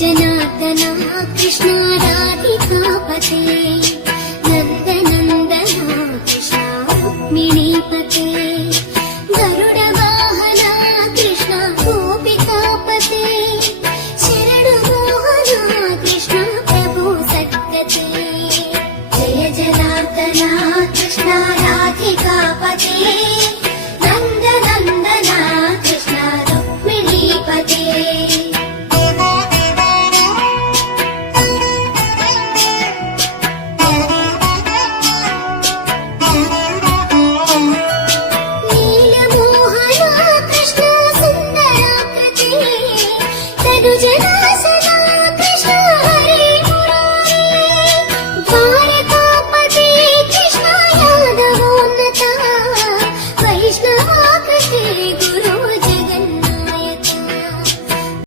जनार्दना कृष्ण राधिकापते नन्दनन्दना कृष्ण रुक्मिणीपते गरुडवाहना कृष्ण गोपिकापते शरणमोहना कृष्ण प्रभु सद्गते जय जनार्दना कृष्ण राधिकापते नन्दनन्दना कृष्ण रुक्मिणीपते जना